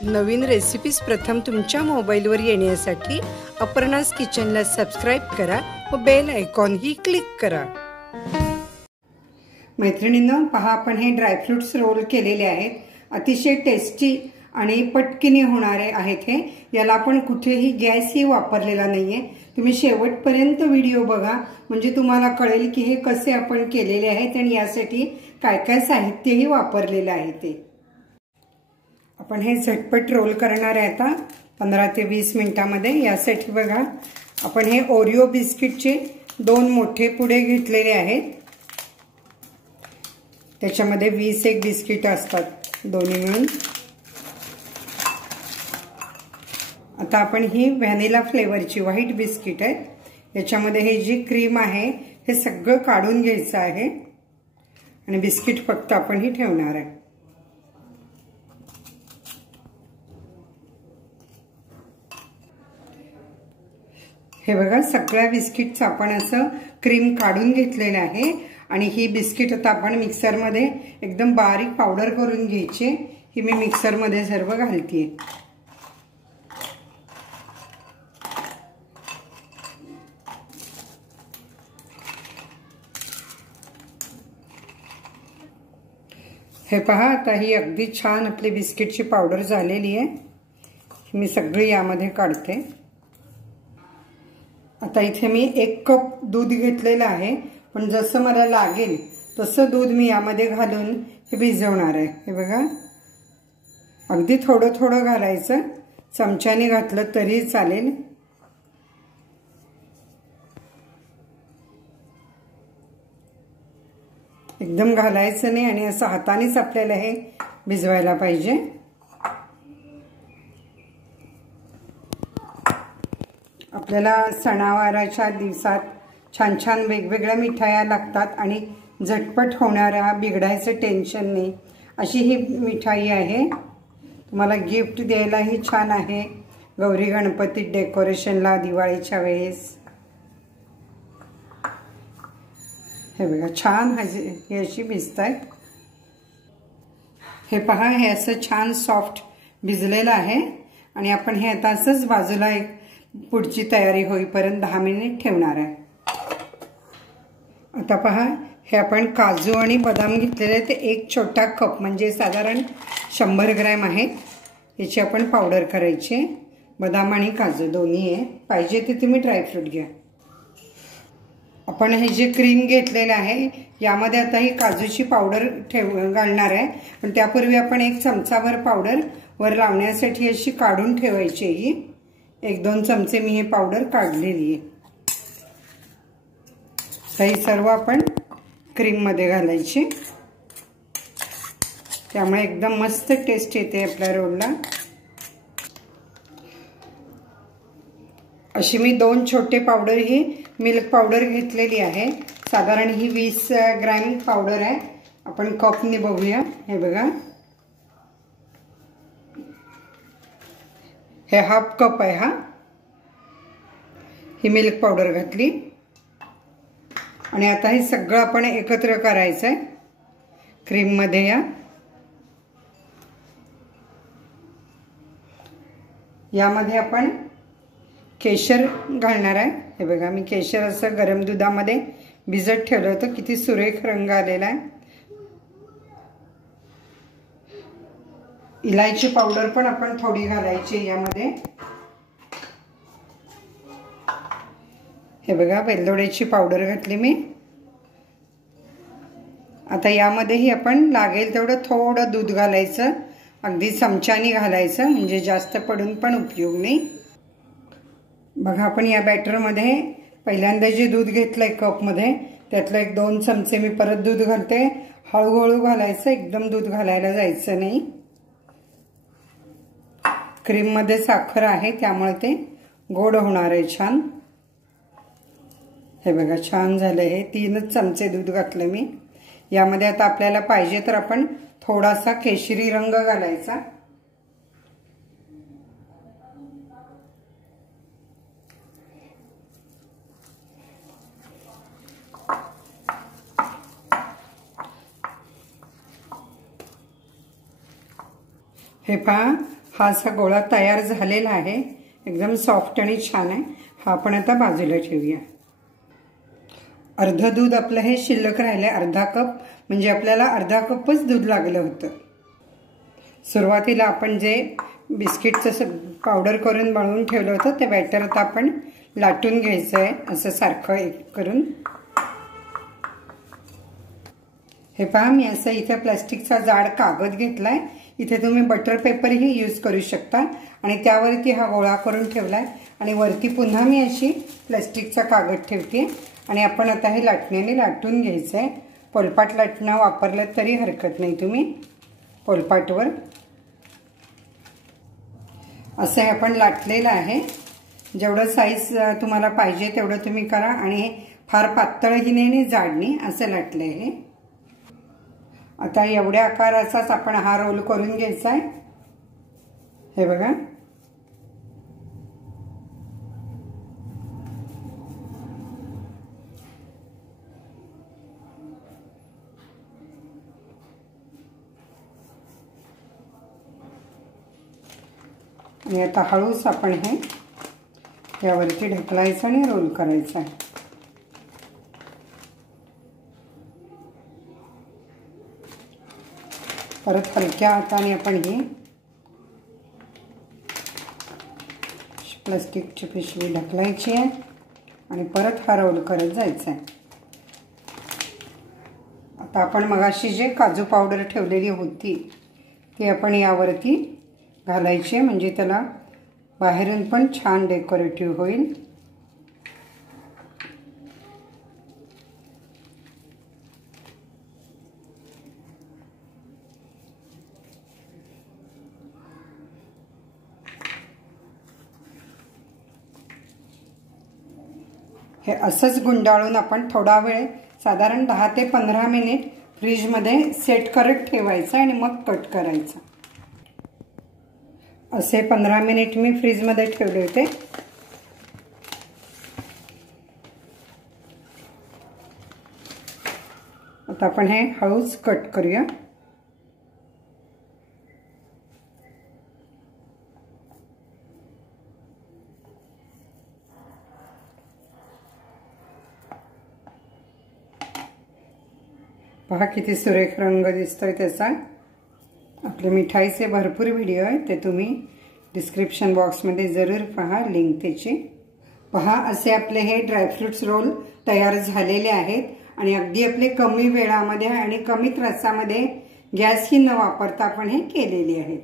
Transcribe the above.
नवीन recipes प्रथम तुमच्या मोबाईलवर येण्यासाठी अपर्णास किचनला सबस्क्राइब करा व बेल आयकॉन ही क्लिक करा। मैत्रिणींनो, पहा आपण हे ड्रायफ्रुट्स रोल केलेले आहेत। अतिशय टेस्टी आणि पटकन होणारे आहेत हे। याला आपण कुठेही गॅसही वापरलेला नाहीये। तुम्ही शेवटपर्यंत व्हिडिओ बघा म्हणजे तुम्हाला कळेल की हे कसे आपण केलेले आहेत आणि यासाठी काय काय साहित्यही वापरलेले आहे ते। आपण हे झटपट रोल करणार आहे आता 15 ते 20 मिनिटांमध्ये। यासाठी बघा आपण हे ओरिओ बिस्किटचे 2 मोठे पुडे घेतलेले आहेत। त्याच्यामध्ये 20 एक बिस्किट असतात दोन्ही मिळून। आता आपण ही व्हॅनिला फ्लेवरची व्हाईट बिस्किट आहे। याच्यामध्ये हे जी क्रीम आहे हे सगळं काढून घ्यायचं आहे आणि बिस्किट फक्त आपण ही ठेवणार आहे। हे बघा सगळ्या बिस्किटचं आपण असं क्रीम काढून घेतलेलं आहे आणि ही बिस्किट आता आपण मिक्सर मध्ये एकदम बारीक पावडर करून घ्यायची। ही मी मिक्सर मध्ये सर्व घालतेय। हे पहा आता ही अगदी छान आपली बिस्किटची पावडर झालेली आहे। मी सगळी यामध्ये काढते। आता इथे मी 1 कप दूध घेतलेलं आहे, पण जसं मला लागेल तसं दूध मी यामध्ये घालून हे भिजवणार आहे। हे बघा अगदी थोडं थोडं घालायचं, चमच्याने घातलं तरी चालेल। एकदम घालायचं नाही आणि असं हातानेच आपल्याला हे भिजवायला पाहिजे। आपल्याला सणावाराच्या दिवसात छान छान वेगवेगळ्या मिठाया लागतात आणि झटपट होणाऱ्या, बिघडायचं टेन्शन नाही अशी ही मिठाई आहे। तुम्हाला गिफ्ट द्यायलाही छान आहे, गौरी गणपती डेकोरेशनला, दिवाळीच्या वेळेस। हे बघा छान हे अशी भिजतायत। हे पहा हे असं छान सॉफ्ट भिजलेलं आहे आणि आपण हे आता असंच बाजूला एक पुढची तयारी होईपर्यंत 10 मिनिट ठेवणार आहे। आता पहा हे आपण काजू आणि बदाम घेतलेले ते 1 छोटा कप म्हणजे साधारण 100 ग्रॅम आहेत। याची आपण पावडर करायची। बदाम आणि काजू दोन्ही आहे, पाहिजे ते तुम्ही ड्रायफ्रूट घ्या। आपण हे जे क्रीम घेतलेलं आहे यामध्ये आता ही काजूची पावडर घालणार आहे, पण त्यापूर्वी आपण 1 चमचाभर पावडर वर लावण्यासाठी अशी काढून ठेवायची। ही 1-2 चमचे मी हे पावडर काढलेली आहे। ही सर्व आपण क्रीम मध्ये घालायची, त्यामुळे एकदम मस्त टेस्ट येते आपल्या रोलला। अशी मी 2 छोटे पावडर ही मिल्क पावडर घेतलेली आहे। साधारण ही 20 ग्रॅम पावडर आहे। आपण कपने बघूया। हे बघा हे हाफ कप आहे हा। ही मिल्क पावडर घातली आणि आता हे सगळं आपण एकत्र करायचं आहे क्रीम मध्ये। यामध्ये आपण केशर घालणार आहे। हे बघा मी केशर असं गरम दुधामध्ये भिजत ठेवलं होतं, किती सुरेख रंग आलेला आहे। इलायची पावडर पण आपण थोडी घालायची यामध्ये। हे बघा वेलदोड्याची पावडर घातली मी। आता यामध्येही आपण लागेल तेवढं थोडं दूध घालायचं, अगदी चमच्याने घालायचं म्हणजे जास्त पडून पण उपयोग नाही। बघा आपण या बॅटरमध्ये पहिल्यांदा जे दूध घेतलंय कप मध्ये त्यातलं 1-2 चमचे मी परत दूध घालते। हळूहळू घालायचं, एकदम दूध घालायला जायचं नाही। क्रीम मध्ये साखर आहे त्यामुळे ते गोड होणार आहे छान। हे बघा छान झालं। हे 3 चमचे दूध घातलं मी यामध्ये। आता आपल्याला पाहिजे तर आपण थोडासा केशरी रंग घालायचा। हे पहा हा असा गोळा तयार झालेला आहे, एकदम सॉफ्ट आणि छान आहे। हा आपण आता बाजूला ठेवूया। अर्ध दूध आपलं हे शिल्लक राहिले, अर्धा कप, म्हणजे आपल्याला अर्धा कपच दूध लागलं होतं। सुरुवातीला आपण जे बिस्किटचं पावडर करून बनवून ठेवलं होतं ते बॅटर आता आपण लाटून घ्यायचं आहे, असं सारखं एक करून। हे पहा, मी असं इथे प्लास्टिकचा जाड कागद घेतलाय, इथे तुम्ही बटर पेपरही यूज करू शकता आणि त्यावरती हा गोळा करून ठेवलाय आणि वरती पुन्हा मी अशी प्लास्टिकचा कागद ठेवते आणि आपण आता हे लाटण्याने लाटून घ्यायचं आहे। पोलपाट लाटणं वापरलं तरी हरकत नाही, तुम्ही पोलपाटवर असं आपण लाटलेलं आहे। जेवढं साईज तुम्हाला पाहिजे तेवढं तुम्ही करा आणि फार पातळही नाही आणि जाड नाही, असं लाटलंय हे। आता एवढ्या आकाराचाच आपण हा रोल करून घ्यायचा आहे, हे बघा। आणि आता हळूच आपण हे यावरती ढकलायचं आणि रोल करायचं आहे। परत हलक्या हाताने आपण ही प्लास्टिकची पिशवी ढकलायची आहे आणि परत हा रोल करत जायचा आहे। आता आपण मगाशी जे काजू पावडर ठेवलेली होती ती आपण यावरती घालायची, म्हणजे त्याला बाहेरून पण छान डेकोरेटिव्ह होईल। हे असंच गुंडाळून आपण थोडा वेळ, साधारण 10 ते 15 मिनिट फ्रीजमध्ये सेट करत ठेवायचं आणि मग कट करायचं। असे 15 मिनिट मी फ्रीजमध्ये ठेवले होते। आता आपण हे हळूच कट करूया। पहा किती सुरेख रंग दिसतोय त्याचा। आपले मिठाईचे भरपूर व्हिडिओ आहेत, ते तुम्ही डिस्क्रिप्शन बॉक्समध्ये जरूर पहा, लिंक त्याची। पहा, असे आपले हे ड्रायफ्रुट्स रोल तयार झालेले आहेत आणि अगदी आपले कमी वेळामध्ये आणि कमी त्रासामध्ये गॅसही न वापरता आपण हे केलेले आहेत।